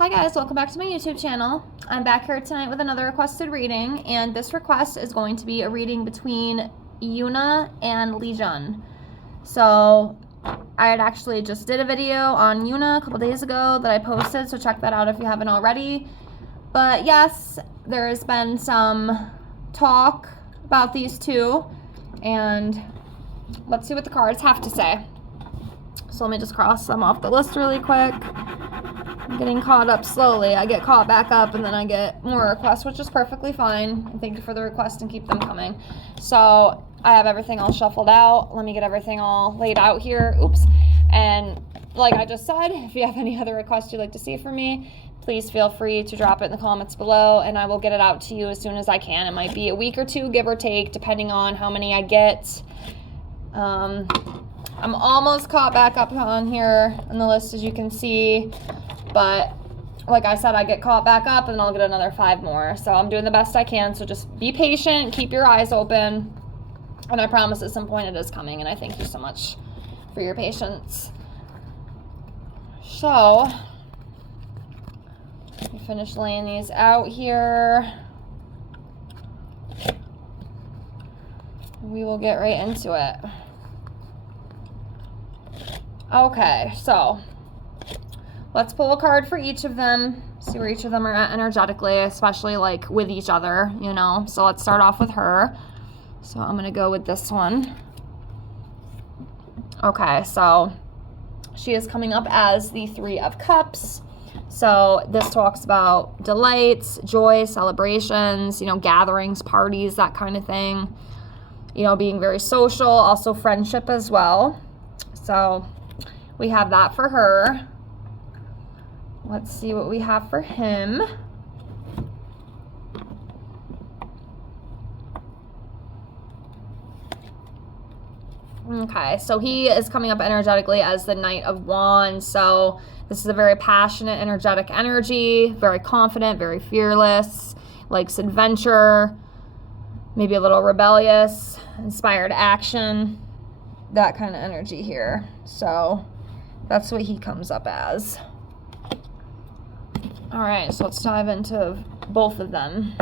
Hi guys, welcome back to my YouTube channel. I'm back here tonight with another requested reading, and this request is going to be a reading between Yoona and Junho. So I had actually just did a video on Yoona a couple days ago that I posted, so check that out if you haven't already. But yes, there has been some talk about these two, and let's see what the cards have to say. So let me just cross them off the list really quick. I'm getting caught up slowly. I get caught back up and then I get more requests, which is perfectly fine. And thank you for the request and keep them coming. So I have everything all shuffled out. Let me get everything all laid out here. Oops. And like I just said, if you have any other requests you'd like to see from me, please feel free to drop it in the comments below and I will get it out to you as soon as I can. It might be a week or two, give or take, depending on how many I get. I'm almost caught back up on here on the list, as you can see. But like I said, I get caught back up and I'll get another 5 more. So I'm doing the best I can. So just be patient, keep your eyes open. And I promise at some point it is coming. And I thank you so much for your patience. So, let me finish laying these out here. We will get right into it. Okay, so let's pull a card for each of them, see where each of them are at energetically, especially like with each other, you know. So let's start off with her. So I'm gonna go with this one. Okay, so she is coming up as the 3 of Cups. So this talks about delights, joy, celebrations, you know, gatherings, parties, that kind of thing. You know, being very social, also friendship as well. So we have that for her. Let's see what we have for him. Okay, so he is coming up energetically as the Knight of Wands. So this is a very passionate, energetic energy, very confident, very fearless, likes adventure, maybe a little rebellious, inspired action, that kind of energy here. So that's what he comes up as. All right, so let's dive into both of them.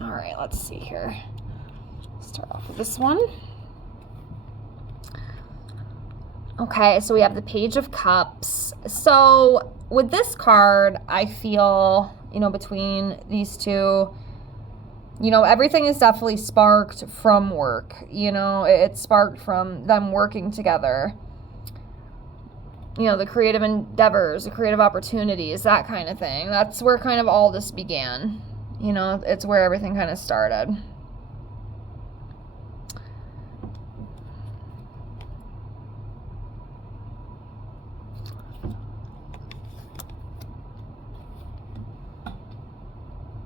All right, let's see here. Start off with this one. Okay, so we have the Page of Cups. So with this card, I feel, you know, between these two, you know, everything is definitely sparked from work. You know, it's sparked from them working together. You know, the creative endeavors, the creative opportunities, that kind of thing. That's where kind of all this began. You know, it's where everything kind of started.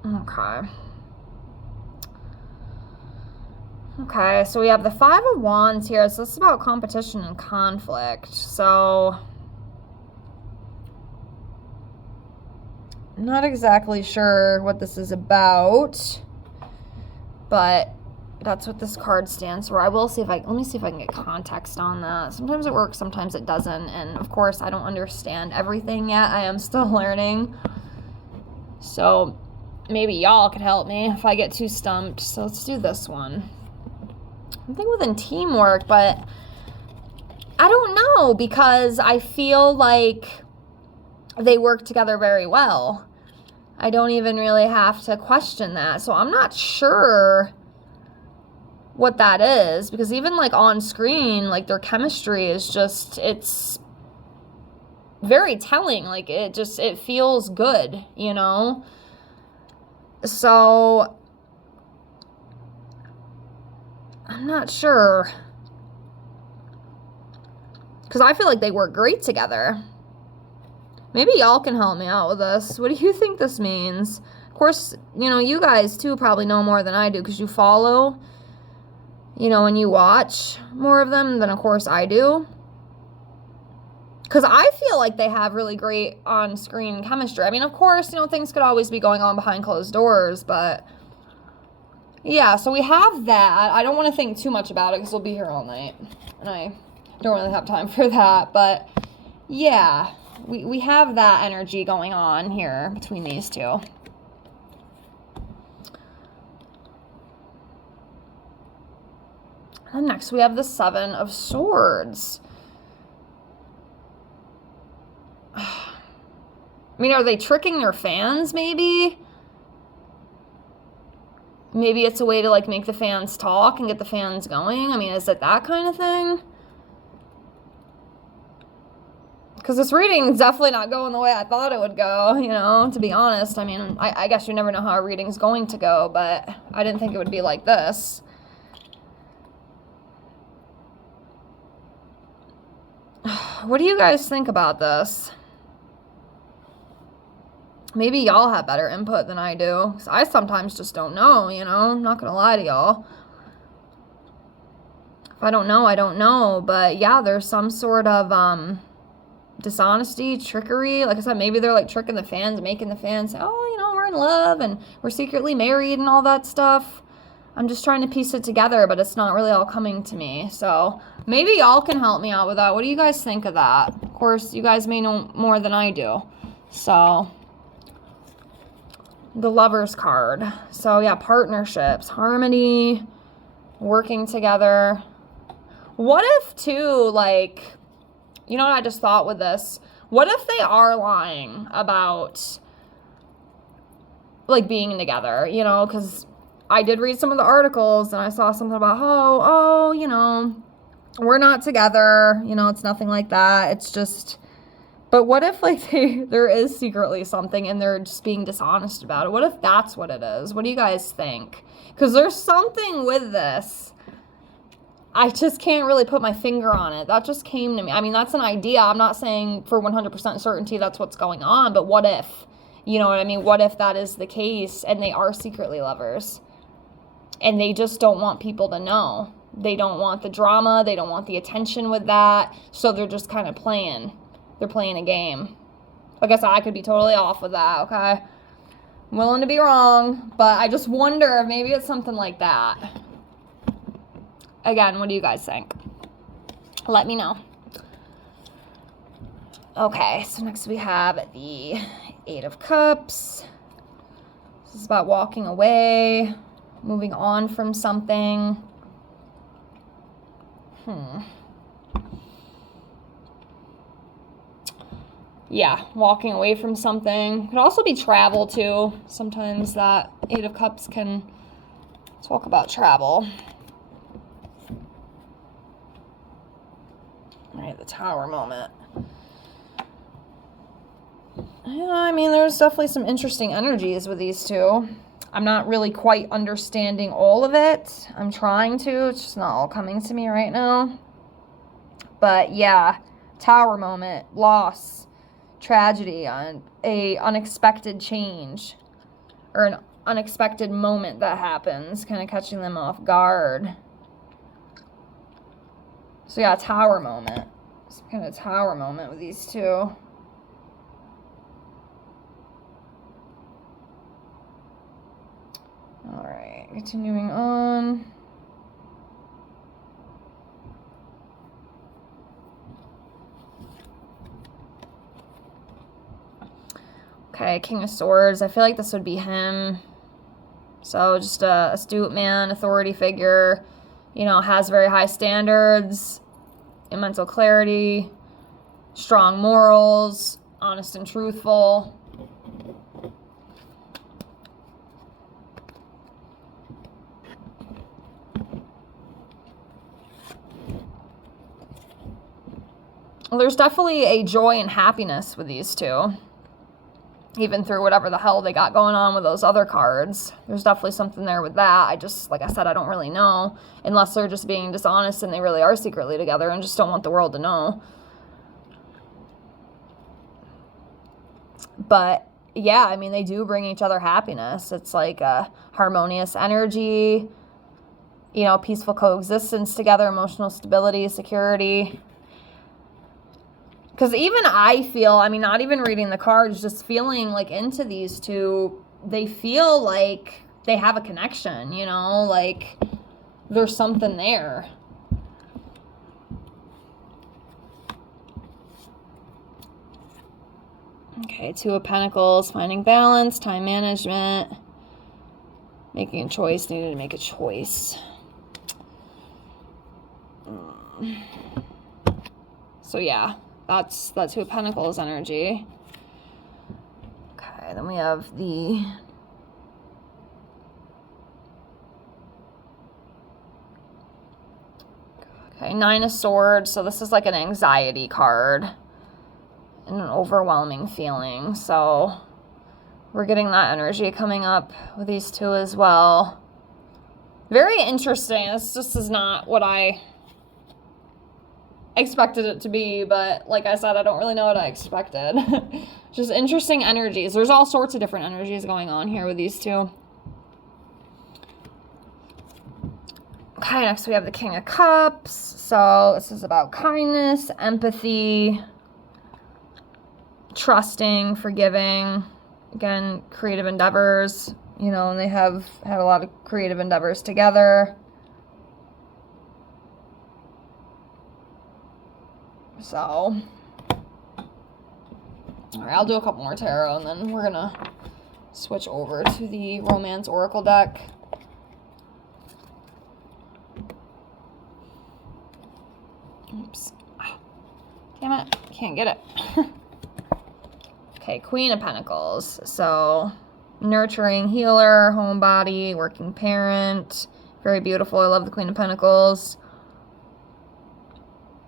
Okay. Okay, so we have the 5 of Wands here. So this is about competition and conflict. So I'm not exactly sure what this is about, but that's what this card stands for. I will see if let me see if I can get context on that. Sometimes it works, sometimes it doesn't. And of course, I don't understand everything yet. I am still learning. So maybe y'all could help me if I get too stumped. So let's do this one. I'm thinking within teamwork, but I don't know, because I feel like they work together very well. I don't even really have to question that. So I'm not sure what that is, because even like on screen, like their chemistry is just, it's very telling. Like it feels good, you know? So I'm not sure, because I feel like they work great together. Maybe y'all can help me out with this. What do you think this means? Of course, you know, you guys too probably know more than I do, because you follow, you know, and you watch more of them than of course I do. Because I feel like they have really great on-screen chemistry. I mean, of course, you know, things could always be going on behind closed doors, but yeah, so we have that. I don't want to think too much about it because we'll be here all night, and I don't really have time for that. But yeah, we have that energy going on here between these two. And next we have the Seven of Swords. I mean, are they tricking their fans, maybe? Maybe it's a way to, like, make the fans talk and get the fans going. I mean, is it that kind of thing? Because this reading is definitely not going the way I thought it would go, you know, to be honest. I mean, I guess you never know how a reading's going to go, but I didn't think it would be like this. What do you guys think about this? Maybe y'all have better input than I do. 'Cause I sometimes just don't know, you know? I'm not gonna lie to y'all. If I don't know, I don't know. But yeah, there's some sort of dishonesty, trickery. Like I said, maybe they're like tricking the fans, making the fans say, oh, you know, we're in love and we're secretly married and all that stuff. I'm just trying to piece it together, but it's not really all coming to me. So maybe y'all can help me out with that. What do you guys think of that? Of course, you guys may know more than I do. So the Lovers card. So yeah, partnerships, harmony, working together. What if too, like, you know what I just thought with this? What if they are lying about, like, being together, you know? Because I did read some of the articles and I saw something about, oh, you know, we're not together. You know, it's nothing like that. It's just, but what if, like, there is secretly something and they're just being dishonest about it? What if that's what it is? What do you guys think? Because there's something with this. I just can't really put my finger on it. That just came to me. I mean, that's an idea. I'm not saying for 100% certainty that's what's going on, but what if? You know what I mean? What if that is the case and they are secretly lovers? And they just don't want people to know. They don't want the drama. They don't want the attention with that. So they're just kind of playing. They're playing a game. I guess I could be totally off with that, okay? I'm willing to be wrong, but I just wonder if maybe it's something like that. Again, what do you guys think? Let me know. Okay, so next we have the Eight of Cups. This is about walking away, moving on from something. Yeah, walking away from something. Could also be travel too. Sometimes that Eight of Cups can talk about travel. All right, the Tower moment. Yeah, I mean, there's definitely some interesting energies with these two. I'm not really quite understanding all of it. I'm trying to. It's just not all coming to me right now. But yeah, Tower moment, loss, tragedy, an unexpected change, or an unexpected moment that happens, kind of catching them off guard. So yeah, Tower moment. Some kind of Tower moment with these two. All right, continuing on. Okay, King of Swords. I feel like this would be him. So just a astute man, authority figure, you know, has very high standards, mental clarity, strong morals, honest and truthful. Well, there's definitely a joy and happiness with these two. Even through whatever the hell they got going on with those other cards. There's definitely something there with that. I just, like I said, I don't really know. Unless they're just being dishonest and they really are secretly together and just don't want the world to know. But, yeah, I mean, they do bring each other happiness. It's like a harmonious energy, you know, peaceful coexistence together, emotional stability, security. Because even I feel, I mean, not even reading the cards, just feeling like into these two, they feel like they have a connection, you know, like there's something there. Okay, Two of Pentacles, finding balance, time management, making a choice, needed to make a choice. So yeah, that's Two of Pentacles energy. Okay, then we have the Nine of Swords. So this is like an anxiety card and an overwhelming feeling. So we're getting that energy coming up with these two as well. Very interesting. This just is not what I expected it to be, but like I said, I don't really know what I expected. Just interesting energies. There's all sorts of different energies going on here with these two. Okay, next we have the King of Cups. So this is about kindness, empathy, trusting, forgiving. Again, creative endeavors, you know, and they have had a lot of creative endeavors together. So, all right, I'll do a couple more tarot and then we're gonna switch over to the Romance Oracle deck. Oops. Oh, damn it. Can't get it. Okay, Queen of Pentacles. So, nurturing healer, homebody, working parent. Very beautiful. I love the Queen of Pentacles.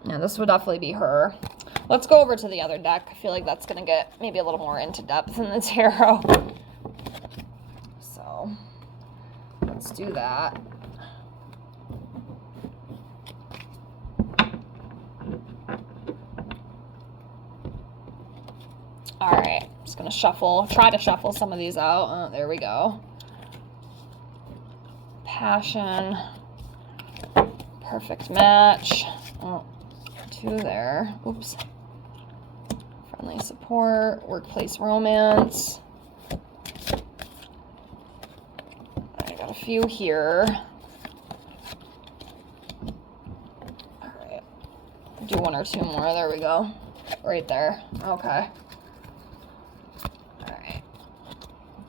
Yeah, this would definitely be her. Let's go over to the other deck. I feel like that's going to get maybe a little more into depth in the tarot. So, let's do that. All right, just gonna try to shuffle some of these out. Oh, there we go. Passion, perfect match. Oh, two there. Oops. Friendly support, workplace romance. I got a few here. All right, do one or two more. There we go. Right there. Okay.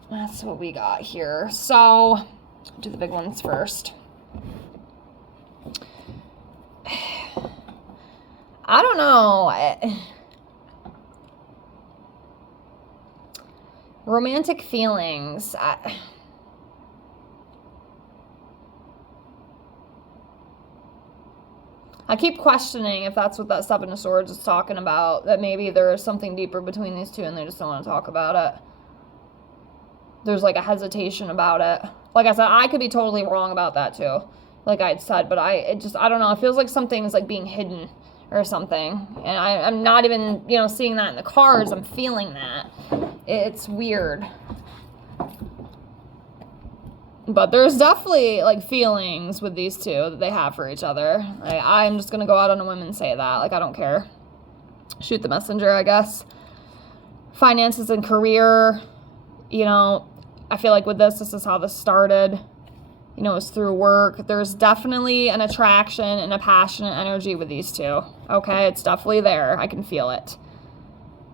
That's what we got here. So, do the big ones first. I don't know. Romantic feelings. I keep questioning if that's what that Seven of Swords is talking about. That maybe there is something deeper between these two and they just don't want to talk about it. There's like a hesitation about it. Like I said, I could be totally wrong about that too. Like I had said, but I don't know. It feels like something's like being hidden or something. And I'm not even, you know, seeing that in the cards. I'm feeling that. It's weird. But there's definitely like feelings with these two that they have for each other. I'm just going to go out on a whim and say that. Like I don't care. Shoot the messenger, I guess. Finances and career. You know, I feel like with this is how this started. You know, it's through work. There's definitely an attraction and a passionate energy with these two. Okay, it's definitely there. I can feel it.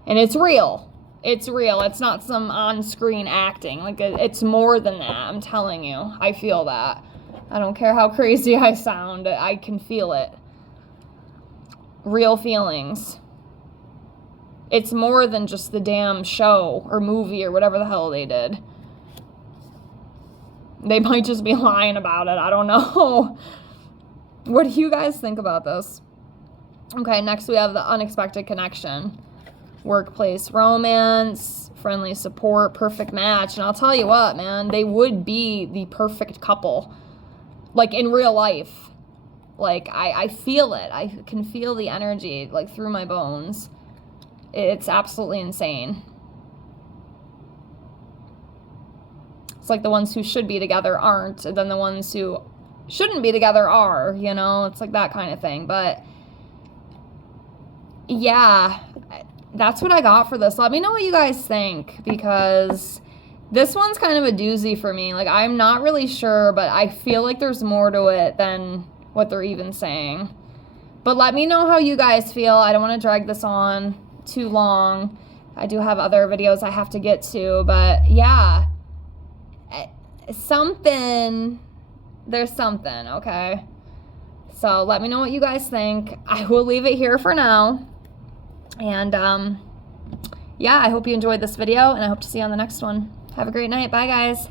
And it's real. It's real. It's not some on-screen acting. Like, it's more than that. I'm telling you. I feel that. I don't care how crazy I sound. I can feel it. Real feelings. It's more than just the damn show or movie or whatever the hell they did. They might just be lying about it. I don't know. What do you guys think about this? Okay, next we have the unexpected connection. Workplace romance, friendly support, perfect match. And I'll tell you what, man, they would be the perfect couple. Like in real life. Like, I feel it. I can feel the energy, like, through my bones. It's absolutely insane. It's like the ones who should be together aren't, and then the ones who shouldn't be together are, you know? It's like that kind of thing. But, yeah, that's what I got for this. Let me know what you guys think, because this one's kind of a doozy for me. Like, I'm not really sure, but I feel like there's more to it than what they're even saying. But let me know how you guys feel. I don't want to drag this on too long. I do have other videos I have to get to, but yeah, there's something, okay? So let me know what you guys think. I will leave it here for now. And yeah, I hope you enjoyed this video, and I hope to see you on the next one. Have a great night. Bye, guys.